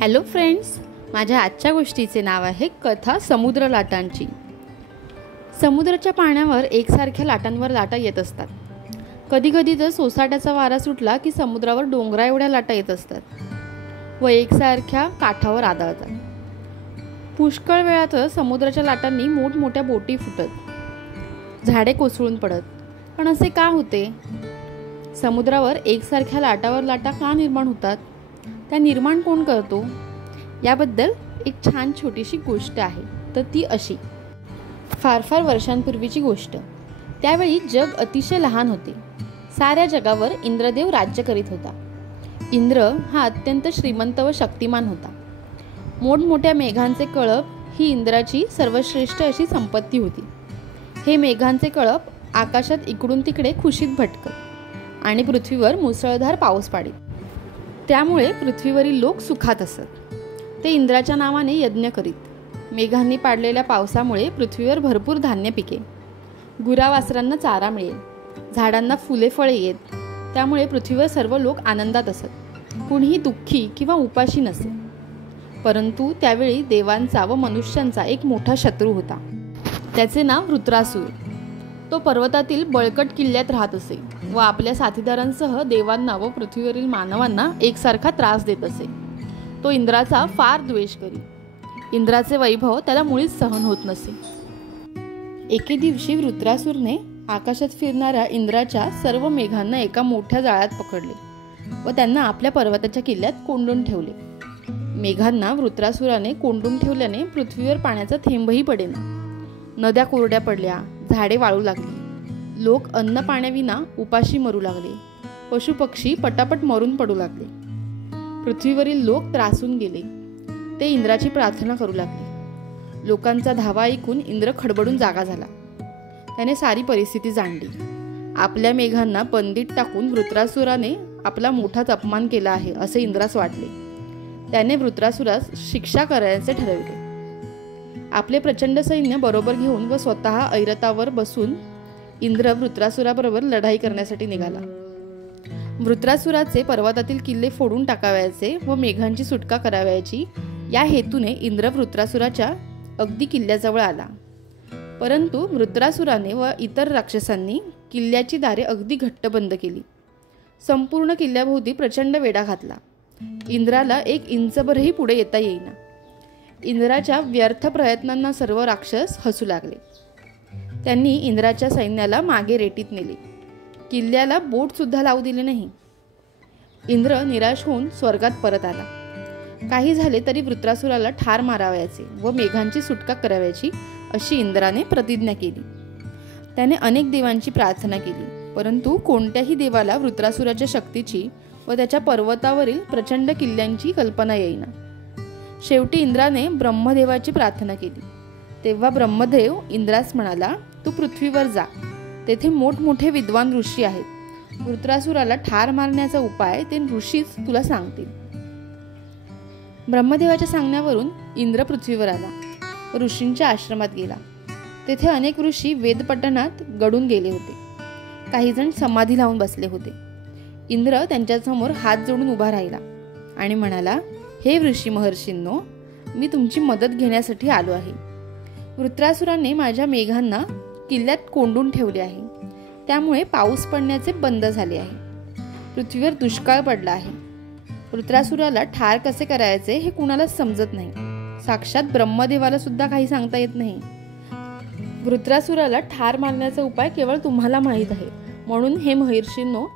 Hello friends, माझ्या आजच्या गोष्टीचे नाव आहे कथा समुद्र लाटांची. समुद्राच्या पाण्यावर एकसारख्या लाटांवर लाटा येत असतात. कधी कधी तर सोसाट्याचा वारा सुटला की समुद्रावर डोंगरा एवढ्या लाटा येत असतात व एकसारख्या काठावर आदळतात. पुष्कळ वेळात समुद्राच्या लाटांनी मोठमोठ्या बोटी फुटत, झाडे कोसळून पडत. पण असे का होते? समुद्रावर एकसारख्या लाटावर लाटा का निर्माण होतात? त्या निर्माण कोण करतो? याबद्दल एक छान छोटीशी गोष्ट आहे. तर ती अशी, फार वर्षांपूर्वीची गोष्ट. त्यावेळी जग अतिशय लहान होते. साऱ्या जगावर इंद्रदेव राज्य करीत होता. इंद्र हा अत्यंत श्रीमंत व शक्तिमान होता. मोठमोठ्या मेघांचे कळप ही इंद्राची सर्वश्रेष्ठ अशी संपत्ती होती. हे मेघांचे कळप आकाशात इकडून तिकडे खुशीत भटकत आणि पृथ्वीवर मुसळधार पाऊस पाडीत. त्यामुळे पृथ्वीवरील लोक सुखात असत. ते इंद्राच्या नावाने यज्ञ करीत. मेघांनी पाडलेल्या पावसामुळे पृथ्वीवर भरपूर धान्य पिके, गुरावासरांना चारा मिळेल, झाडांना फुले फळे येत. त्यामुळे पृथ्वीवर सर्व लोक आनंदात असत. कुणीही दुःखी किंवा उपाशी नसे. परंतु त्यावेळी देवांचा व मनुष्यांचा एक मोठा शत्रू होता. त्याचे नाव वृत्रासूर. तो पर्वतातील बळकट किल्ल्यात राहत असे व आपल्या साथीदारांसह देवांना व पृथ्वीवरील मानवांना एकसारखा त्रास देत असे. तो इंद्राचा फार द्वेष करी. इंद्राचे वैभव त्याला मुळीच सहन होत नसे. एके दिवशी वृत्रासूरने आकाशात फिरणाऱ्या इंद्राच्या सर्व मेघांना एका मोठ्या जाळ्यात पकडले व त्यांना आपल्या पर्वताच्या किल्ल्यात कोंडून ठेवले. मेघांना वृत्रासुराने कोंडून ठेवल्याने पृथ्वीवर पाण्याचा थेंबही पडेना. नद्या कोरड्या पडल्या, झाडे वाळू लागली, लोक अन्न पाण्याविना उपाशी मरू लागले, पशुपक्षी पटापट मरून पडू लागले. पृथ्वीवरील लोक त्रासून गेले. ते इंद्राची प्रार्थना करू लागले. लोकांचा धावा ऐकून इंद्र खडबडून जागा झाला. त्याने सारी परिस्थिती जाणली. आपल्या मेघांना बंदीत टाकून वृत्रासुराने आपला मोठाच अपमान केला आहे असे इंद्रास वाटले. त्याने वृत्रासुरास शिक्षा करायचे ठरवले. आपले प्रचंड सैन्य बरोबर घेऊन व स्वतः ऐरावतावर बसून इंद्र वृत्रासुराबरोबर लढाई करण्यासाठी निघाला. वृत्रासुराचे पर्वतातील किल्ले फोडून टाकावयाचे व मेघांची सुटका करावयाची या हेतूने इंद्र वृत्रासुराच्या अगदी किल्ल्याजवळ आला. परंतु वृत्रासुराने व इतर राक्षसांनी किल्ल्याची दारे अगदी घट्ट बंद केली. संपूर्ण किल्ल्याभोवती प्रचंड वेढा घातला. इंद्राला एक इंचभरही पुढे येता येईना. इंद्राच्या व्यर्थ प्रयत्नांना सर्व राक्षस हसू लागले. त्यांनी इंद्राच्या सैन्याला मागे रेटीत नेले. किल्ल्याला बोट सुद्धा लावू दिले नाही. इंद्र निराश होऊन स्वर्गात परत आला. काही झाले तरी वृत्रासुराला ठार मारावयाचे व मेघांची सुटका करावयाची अशी इंद्राने प्रतिज्ञा केली. त्याने अनेक देवांची प्रार्थना केली, परंतु कोणत्याही देवाला वृत्रासुराच्या शक्तीची व त्याच्या पर्वतावरील प्रचंड किल्ल्यांची कल्पना येईना. शेवटी इंद्राने ब्रह्मदेवाची प्रार्थना केली. तेव्हा ब्रह्मदेव इंद्रास म्हणाला, तू पृथ्वीवर जा. तेथे मोठमोठे विद्वान ऋषी आहेत. वृत्रासुराला ठार मारण्याचा उपाय ते ऋषीच तुला सांगतील. ब्रह्मदेवाच्या सांगण्यावरून इंद्र पृथ्वीवर आला व ऋषींच्या आश्रमात गेला. तेथे अनेक ऋषी वेदपठणात गढून गेले होते. काही जण समाधी लावून बसले होते. इंद्र त्यांच्यासमोर हात जोडून उभा राहिला आणि म्हणाला, हे ऋषी महर्षींनो, मी तुमची मदत घेण्यासाठी आलो आहे. वृत्रासुराने माझ्या मेघांना किल्ल्यात कोंडून ठेवले आहे. त्यामुळे पाऊस पडण्याचे बंद झाले आहे. पृथ्वीवर दुष्काळ पडला आहे. वृत्रासुराला ठार कसे करायचे हे कुणालाच समजत नाही. साक्षात ब्रह्मदेवाला सुद्धा काही सांगता येत नाही. वृत्रासुराला ठार मारण्याचा उपाय केवळ तुम्हाला माहीत आहे. म्हणून हे महर्षींनो,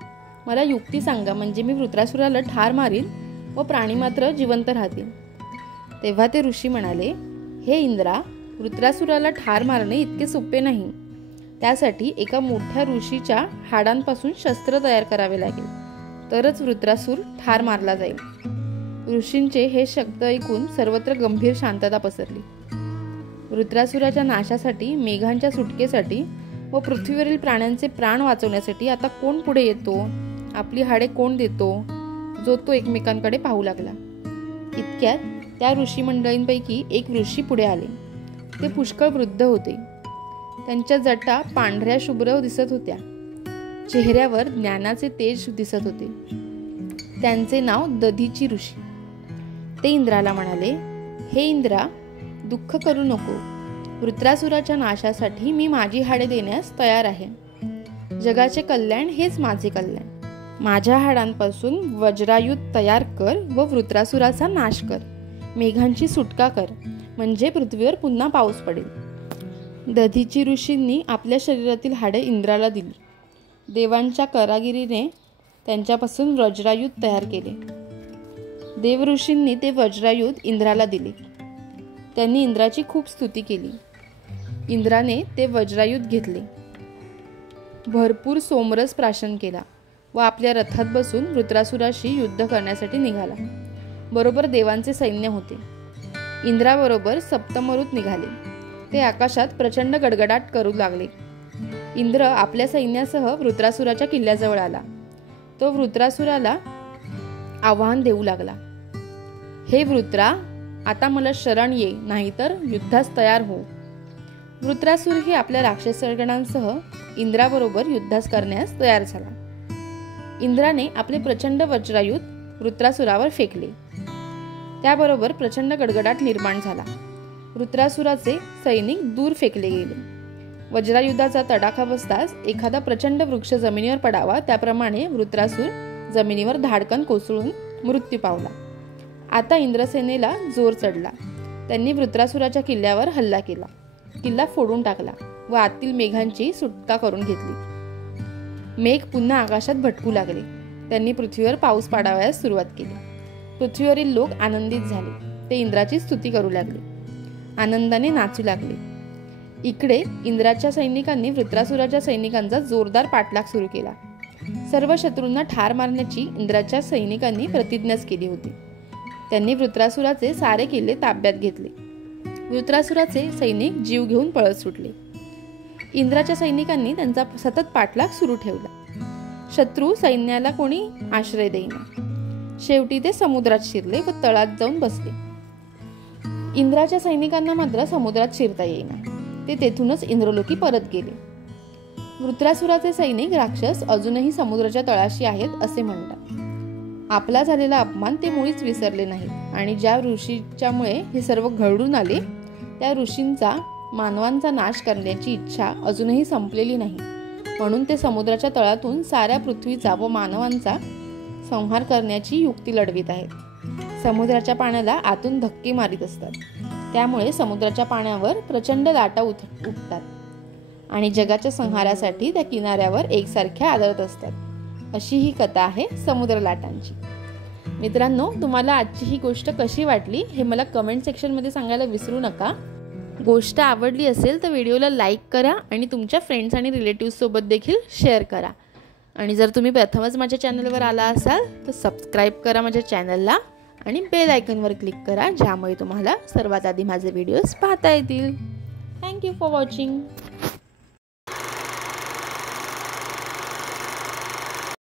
मला युक्ती सांगा, म्हणजे मी वृत्रासुराला ठार मारीन व प्राणी मात्र जिवंत राहतील. तेव्हा ते ऋषी म्हणाले, हे इंद्रा, वृत्रासुराला ठार मारणे इतके सोपे नाही. त्यासाठी एका मोठ्या ऋषीच्या हाडांपासून शस्त्र तयार करावे लागेल, तरच वृत्रासूर ठार मारला जाईल. ऋषींचे हे शब्द ऐकून सर्वत्र गंभीर शांतता पसरली. वृत्रासुराच्या नाशासाठी, मेघांच्या सुटकेसाठी व पृथ्वीवरील प्राण्यांचे प्राण वाचवण्यासाठी आता कोण पुढे येतो? आपली हाडे कोण देतो? जो तो एकमेकांकडे पाहू लागला. इतक्यात त्या ऋषी मंडळींपैकी एक ऋषी पुढे आले. ते पुष्कळ वृद्ध होते. त्यांच्या जटा पांढऱ्या शुभ्र दिसत होत्या. चेहऱ्यावर ज्ञानाचे तेज दिसत होते. त्यांचे नाव दधीची ऋषी. ते इंद्राला म्हणाले, हे इंद्रा, दुःख करू नको. वृत्रासुराच्या नाशासाठी मी माझी हाडे देण्यास तयार आहे. जगाचे कल्याण हेच माझे कल्याण. माझ्या हाडांपासून वज्रायुध तयार कर व वृत्रासुराचा नाश कर. मेघांची सुटका कर, म्हणजे पृथ्वीवर पुन्हा पाऊस पडेल. दधीची ऋषींनी आपल्या शरीरातील हाडे इंद्राला दिली. देवांच्या कारागिरीने त्यांच्यापासून वज्रायुध तयार केले. देवऋषींनी ते वज्रायुध इंद्राला दिले. त्यांनी इंद्राची खूप स्तुती केली. इंद्राने ते वज्रायुध घेतले, भरपूर सोमरस प्राशन केला व आपल्या रथात बसून वृत्रासुराशी युद्ध करण्यासाठी निघाला. बरोबर देवांचे सैन्य होते. इंद्राबरोबर सप्तमरुत निघाले. ते आकाशात प्रचंड गडगडाट करू लागले. इंद्र आपल्या सैन्यासह वृत्रासुराच्या किल्ल्याजवळ आला. तो वृत्रासुराला आव्हान देऊ लागला, हे वृत्रा, आता मला शरण ये, नाहीतर युद्धास तयार हो. वृत्रासुर हे आपल्या राक्षसगणांसह इंद्राबरोबर युद्धास करण्यास तयार झाला. इंद्राने आपले प्रचंड वज्रायुध वृत्रासुरावर फेकले. त्याबरोबर प्रचंड गडगडाट निर्माण झाला. वृत्रासुराचे सैनिक दूर फेकले गेले. वज्रायुधाचा तडाखा बसताच एखादा प्रचंड वृक्ष जमिनीवर पडावा त्याप्रमाणे वृत्रासुर जमिनीवर धाडकन कोसळून मृत्यू पावला. आता इंद्रसेनेला जोर चढला. त्यांनी वृत्रासुराच्या किल्ल्यावर हल्ला केला. किल्ला फोडून टाकला व आतील मेघांची सुटका करून घेतली. मेघ पुन्हा आकाशात भटकू लागले. त्यांनी पृथ्वीवर पाऊस पाडावयास सुरुवात केली. पृथ्वीवरील लोक आनंदित झाले. ते इंद्राची स्तुती करू लागले, आनंदाने नाचू लागले. इकडे इंद्राच्या सैनिकांनी वृत्रासुराच्या सैनिकांचा जोरदार पाठलाग सुरू केला. सर्व शत्रूंना ठार मारण्याची इंद्राच्या सैनिकांनी प्रतिज्ञाच केली होती. त्यांनी वृत्रासुराचे सारे किल्ले ताब्यात घेतले. वृत्रासुराचे सैनिक जीव घेऊन पळत सुटले. इंद्राच्या सैनिकांनी त्यांचा सतत पाठलाग सुरू ठेवला. शत्रू सैन्याला कोणी आश्रय देईना. शेवटी ते समुद्रात शिरले व तळात जाऊन बसले. इंद्राच्या सैनिकांना मात्र समुद्रात शिरता येईना. ते तेथूनच इंद्रलोकी परत गेले. वृत्रासुराचे सैनिक राक्षस अजूनही समुद्राच्या तळाशी आहेत असे म्हणतात. आपला झालेला अपमान ते मुळीच विसरले नाहीत आणि ज्या ऋषीच्यामुळे हे सर्व घडून आले त्या ऋषींचा मानवांचा नाश करण्याची इच्छा अजूनही संपलेली नाही. म्हणून ते समुद्राच्या तळातून साऱ्या पृथ्वीचा व मानवांचा संहार करण्याची युक्ती लढवित आहेत. समुद्राच्या पाण्याला आतून धक्के मारित असतात. त्यामुळे समुद्राच्या पाण्यावर प्रचंड लाटा उठतात आणि जगाच्या संहारासाठी त्या किनाऱ्यावर एकसारख्या आदळत असतात. अशी ही कथा आहे समुद्र लाटांची. मित्रांनो, तुम्हाला आजची ही गोष्ट कशी वाटली हे मला कमेंट सेक्शनमध्ये सांगायला विसरू नका. गोष्ट आवडली असेल तर व्हिडिओला लाईक करा आणि तुमच्या फ्रेंड्स आणि रिलेटिव्ह सोबत देखील शेअर करा. आणि जर तुम्ही प्रथमच माझ्या चॅनलवर आला असाल तर सबस्क्राईब करा माझ्या चॅनलला आणि बेल आयकॉनवर क्लिक करा, ज्यामुळे तुम्हाला सर्वात आधी माझे व्हिडिओज पाहता येतील. Thank you for watching.